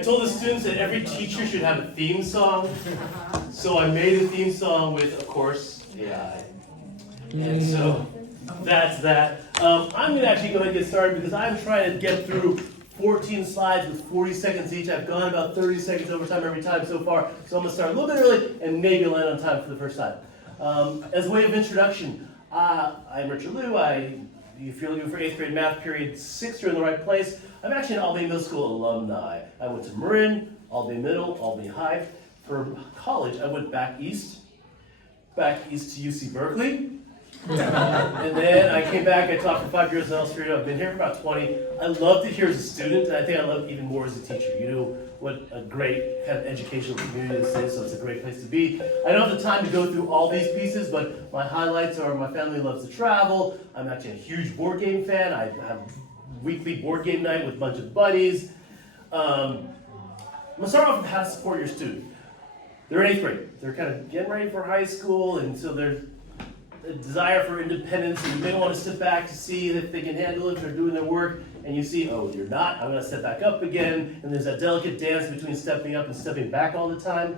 I told the students that every teacher should have a theme song. So I made a theme song with, of course, AI. And so that's that. I'm going to actually go ahead and get started because I'm trying to get through 14 slides with 40 seconds each. I've gone about 30 seconds over time every time so far. So I'm going to start a little bit early and maybe land on time for the first time. As a way of introduction, I'm Richard Liu. If you're looking for 8th grade math period 6, you're in the right place. I'm actually an Albany Middle School alumni. I went to Marin, Albany Middle, Albany High. For college, I went back east to UC Berkeley. And then I came back, I taught for 5 years in Australia. I've been here for about 20. I loved it here as a student, and I think I love it even more as a teacher. You know what a great kind of educational community this is, so it's a great place to be. I don't have the time to go through all these pieces, but my highlights are my family loves to travel. I'm actually a huge board game fan. I have weekly board game night with a bunch of buddies. I'm going to start off with how to support your student. They're in 8th grade. They're kind of getting ready for high school, and so there's a desire for independence, and you may want to sit back to see if they can handle it, if they're doing their work, and you see, oh, you're not, I'm going to step back up again, and there's that delicate dance between stepping up and stepping back all the time.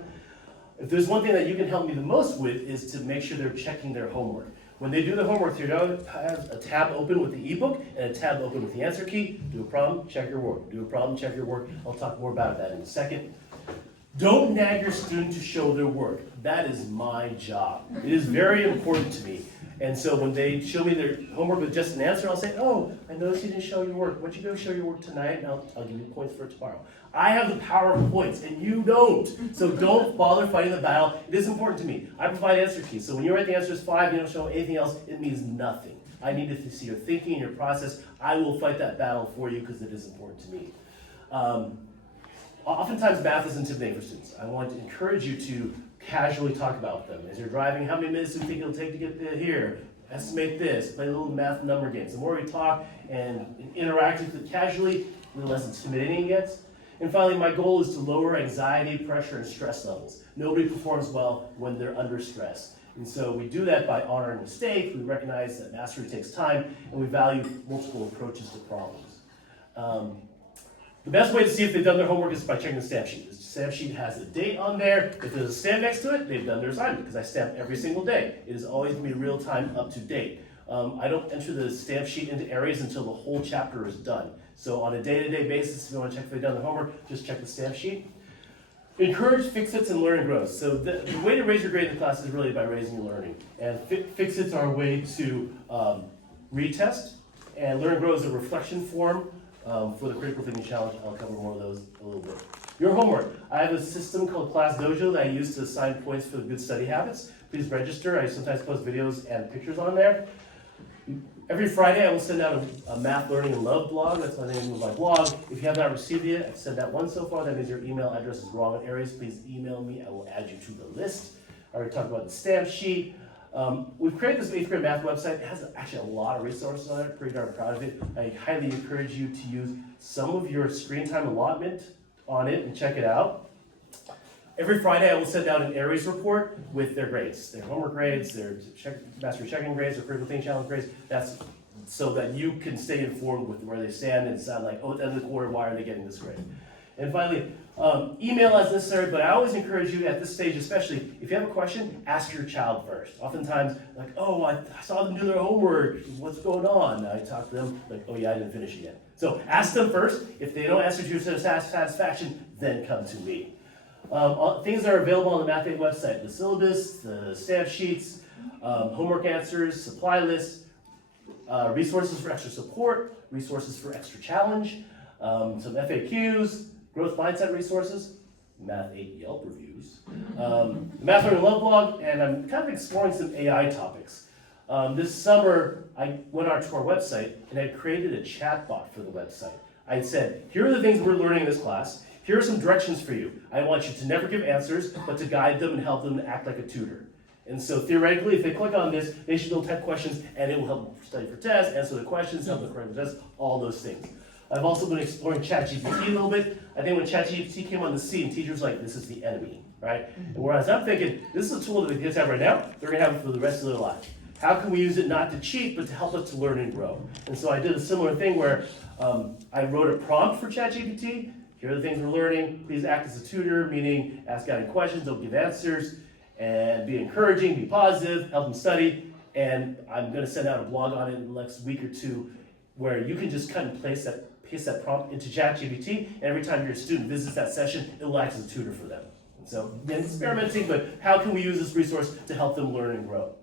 If there's one thing that you can help me the most with is to make sure they're checking their homework. When they do the homework, you're going to have a tab open with the ebook and a tab open with the answer key. Do a problem, check your work. Do a problem, check your work. I'll talk more about that in a second. Don't nag your student to show their work. That is my job. It is very important to me. And so when they show me their homework with just an answer, I'll say, oh, I noticed you didn't show your work. Why don't you go show your work tonight, and I'll give you points for it tomorrow. I have the power of points, and you don't. So don't bother fighting the battle. It is important to me. I provide answer keys. So when you write the answer as 5 and you don't show anything else, it means nothing. I need to see your thinking and your process. I will fight that battle for you because it is important to me. Oftentimes math is intimidating for students. I want to encourage you to casually talk about them. As you're driving, how many minutes do you think it'll take to get here? Estimate this, play a little math number games. The more we talk and interact with it casually, the less intimidating it gets. And finally, my goal is to lower anxiety, pressure, and stress levels. Nobody performs well when they're under stress. And so we do that by honoring mistakes, we recognize that mastery takes time, and we value multiple approaches to problems. The best way to see if they've done their homework is by checking the stamp sheet. The stamp sheet has a date on there. If there's a stamp next to it, they've done their assignment because I stamp every single day. It is always going to be real time, up to date. I don't enter the stamp sheet into areas until the whole chapter is done. So on a day-to-day basis, if you want to check if they've done their homework, just check the stamp sheet. Encourage fix-its and learn and growth. So the way to raise your grade in the class is really by raising your learning. And fix-its are a way to retest, and learn and grow is a reflection form for the critical thinking challenge. I'll cover more of those a little bit. Your homework. I have a system called Class Dojo that I use to assign points for the good study habits. Please register. I sometimes post videos and pictures on there. Every Friday I will send out a Math Learning and Love blog. That's the name of my blog. If you have not received it yet, I've sent out one so far. That means your email address is wrong in areas. Please email me. I will add you to the list. I already talked about the stamp sheet. We've created this 8th grade math website. It has actually a lot of resources on it. Pretty darn proud of it. I highly encourage you to use some of your screen time allotment on it and check it out. Every Friday I will send out an Aries report with their grades, their homework grades, their mastery checking grades, their critical thinking challenge grades. That's so that you can stay informed with where they stand and sound like, oh, at the end of the quarter, why are they getting this grade? And finally, email as necessary, but I always encourage you at this stage, especially if you have a question, ask your child first. Oftentimes, like, oh, I saw them do their homework, what's going on? I talk to them, like, oh yeah, I didn't finish it yet. So ask them first. If they don't answer to your satisfaction, then come to me. Things that are available on the Math 8 website: the syllabus, the stamp sheets, homework answers, supply lists, resources for extra support, resources for extra challenge, some FAQs, growth mindset resources, Math 8 Yelp reviews, the Math Learning Love blog, and I'm kind of exploring some AI topics. This summer, I went to our website and I created a chatbot for the website. I said, here are the things we're learning in this class. Here are some directions for you. I want you to never give answers, but to guide them and help them to act like a tutor. And so theoretically, if they click on this, they should build 10 questions, and it will help them study for tests, answer the questions, help them correct the tests, all those things. I've also been exploring ChatGPT a little bit. I think when ChatGPT came on the scene, teachers were like, this is the enemy, right? And whereas I'm thinking, this is a tool that the kids have right now, they're gonna have it for the rest of their life. How can we use it not to cheat, but to help us to learn and grow? And so I did a similar thing where I wrote a prompt for ChatGPT. here are the things we're learning. Please act as a tutor, meaning ask guiding questions, don't give answers, and be encouraging, be positive, help them study. And I'm going to send out a blog on it in the next week or two where you can just cut and paste that prompt into ChatGPT, and every time your student visits that session, it'll act as a tutor for them. And so, again, experimenting, but how can we use this resource to help them learn and grow?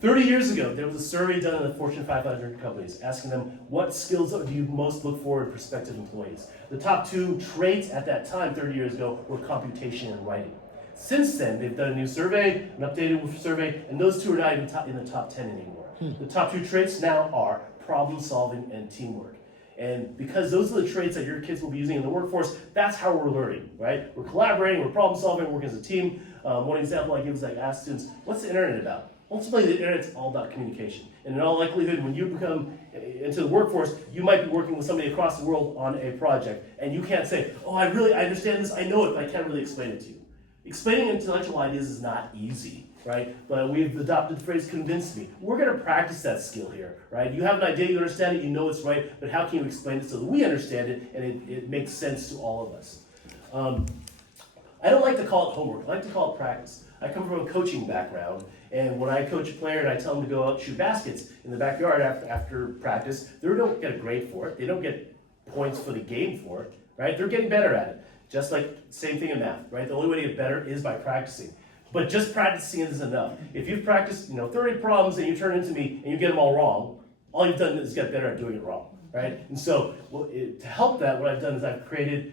30 years ago, there was a survey done in the Fortune 500 companies asking them, what skills do you most look for in prospective employees? The top 2 traits at that time, 30 years ago, were computation and writing. Since then, they've done a new survey, an updated survey, and those 2 are not even in the top 10 anymore. The top 2 traits now are problem solving and teamwork. And because those are the traits that your kids will be using in the workforce, that's how we're learning, right? We're collaborating, we're problem solving, working as a team. One example I give is I ask students, what's the internet about? Ultimately, the internet's all about communication. And in all likelihood, when you become into the workforce, you might be working with somebody across the world on a project. And you can't say, oh, I understand this, I know it, but I can't really explain it to you. Explaining intellectual ideas is not easy, right? But we've adopted the phrase convince me. We're gonna practice that skill here, right? You have an idea, you understand it, you know it's right, but how can you explain it so that we understand it and it makes sense to all of us? I don't like to call it homework, I like to call it practice. I come from a coaching background, and when I coach a player and I tell them to go out and shoot baskets in the backyard after practice, they don't get a grade for it, they don't get points for the game for it, right? They're getting better at it. Just like same thing in math, right? The only way to get better is by practicing. But just practicing is enough. If you've practiced 30 problems and you turn into me and you get them all wrong, all you've done is get better at doing it wrong, right? And so to help that, what I've done is I've created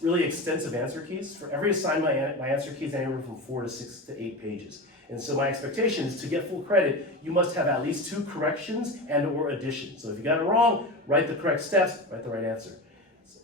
really extensive answer keys. For every assignment, my answer keys anywhere from 4 to 6 to 8 pages. And so my expectation is to get full credit, you must have at least 2 corrections and or additions. So if you got it wrong, write the correct steps, write the right answer.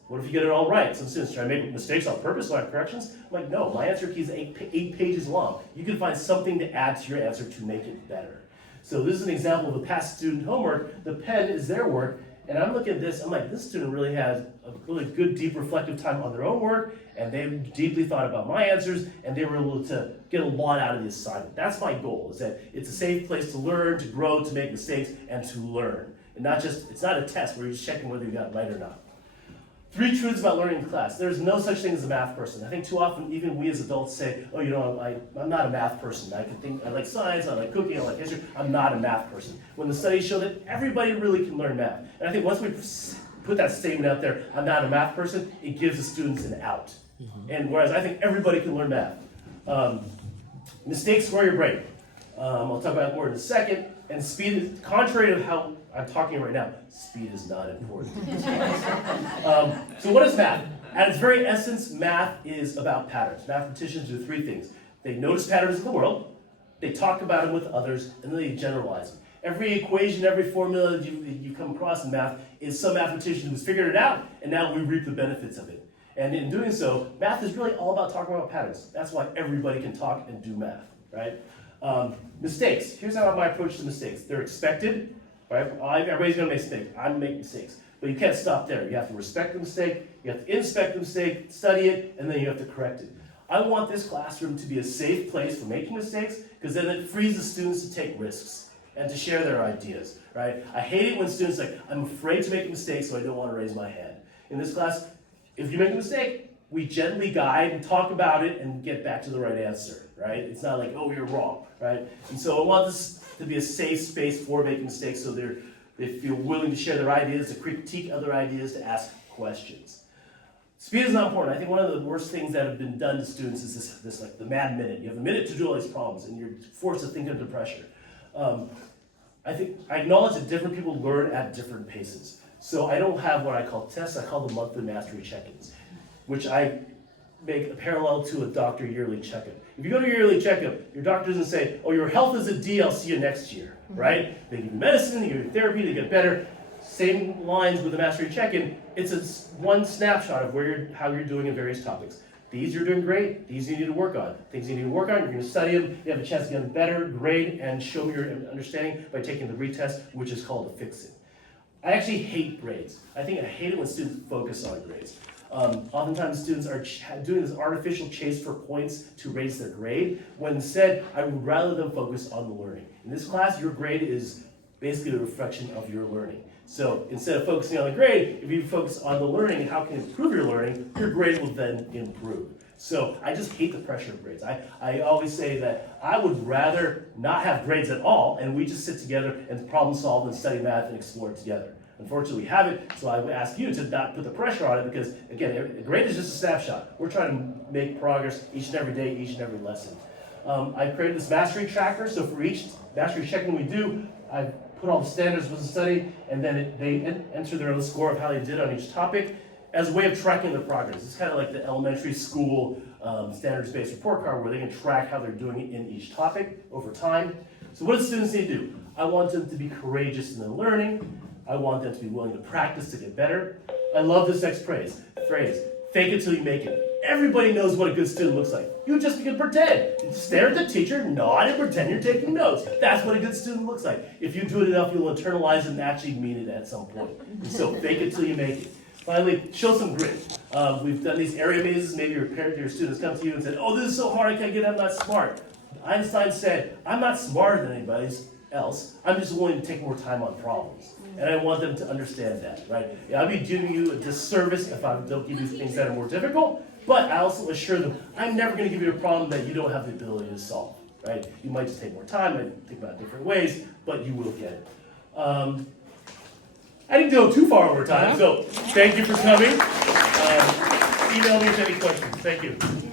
What if you get it all right? Some students try to make mistakes on purpose, so I have corrections. I'm like, no, my answer key is 8 pages long. You can find something to add to your answer to make it better. So this is an example of the past student homework. The pen is their work, and I'm looking at this, I'm like, this student really has a really good, deep, reflective time on their own work, and they deeply thought about my answers, and they were able to get a lot out of the assignment. That's my goal, is that it's a safe place to learn, to grow, to make mistakes, and to learn. And it's not a test where you're just checking whether you got it right or not. 3 truths about learning in class. There's no such thing as a math person. I think too often, even we as adults say, oh, I'm not a math person. I like science, I like cooking, I like history. I'm not a math person. When the studies show that everybody really can learn math. And I think once we put that statement out there, I'm not a math person, it gives the students an out. And whereas I think everybody can learn math. Mistakes score your brain. I'll talk about it more in a second. And speed is, contrary to how I'm talking right now, speed is not important. So what is math? At its very essence, math is about patterns. Mathematicians do 3 things. They notice patterns in the world, they talk about them with others, and then they generalize them. Every equation, every formula that you come across in math is some mathematician who's figured it out, and now we reap the benefits of it. And in doing so, math is really all about talking about patterns. That's why everybody can talk and do math, right? Mistakes. Here's how my approach to mistakes. They're expected, right? Everybody's going to make mistakes. I'm going to make mistakes. But you can't stop there. You have to respect the mistake, you have to inspect the mistake, study it, and then you have to correct it. I want this classroom to be a safe place for making mistakes, because then it frees the students to take risks and to share their ideas, right? I hate it when students are like, I'm afraid to make a mistake, so I don't want to raise my hand. In this class, if you make a mistake, we gently guide and talk about it and get back to the right answer, right? It's not like, oh, you're wrong, right? And so I want this to be a safe space for making mistakes, so they feel willing to share their ideas, to critique other ideas, to ask questions. Speed is not important. I think one of the worst things that have been done to students is this like the mad minute. You have a minute to do all these problems, and you're forced to think under pressure. I acknowledge that different people learn at different paces. So I don't have what I call tests. I call them monthly mastery check-ins, which I make a parallel to a doctor yearly checkup. If you go to your yearly checkup, your doctor doesn't say, oh, your health is a D, I'll see you next year, right? They give you medicine, they give you therapy, they get better. Same lines with the mastery check-in. It's one snapshot of how you're doing in various topics. These you're doing great, these you need to work on. Things you need to work on, you're going to study them, you have a chance to get a better grade and show your understanding by taking the retest, which is called a fix-it. I actually hate grades. I hate it when students focus on grades. Oftentimes students are doing this artificial chase for points to raise their grade, when instead I would rather them focus on the learning. In this class, your grade is basically a reflection of your learning. So instead of focusing on the grade, if you focus on the learning and how can you improve your learning, your grade will then improve. So I just hate the pressure of grades. I always say that I would rather not have grades at all, and we just sit together and problem solve and study math and explore it together. Unfortunately, we haven't, so I would ask you to not put the pressure on it because, again, a grade is just a snapshot. We're trying to make progress each and every day, each and every lesson. I created this mastery tracker, so for each mastery checking we do, I put all the standards for the study, and then they enter their own score of how they did on each topic as a way of tracking their progress. It's kind of like the elementary school standards-based report card where they can track how they're doing in each topic over time. So what do students need to do? I want them to be courageous in their learning. I want them to be willing to practice to get better. I love this next phrase, fake it till you make it. Everybody knows what a good student looks like. You just can pretend. You stare at the teacher, nod, and pretend you're taking notes. That's what a good student looks like. If you do it enough, you'll internalize it and actually mean it at some point. So fake it till you make it. Finally, show some grit. We've done these area mazes. Maybe your students come to you and said, oh, this is so hard, I can't get it, I'm not smart. Einstein said, I'm not smarter than anybody else. I'm just willing to take more time on problems. And I want them to understand that, right? I'll be doing you a disservice if I don't give you things that are more difficult, but I also assure them, I'm never going to give you a problem that you don't have the ability to solve, right? You might just take more time, might think about it different ways, but you will get it. I didn't go too far over time, so thank you for coming. Email me if you have any questions. Thank you.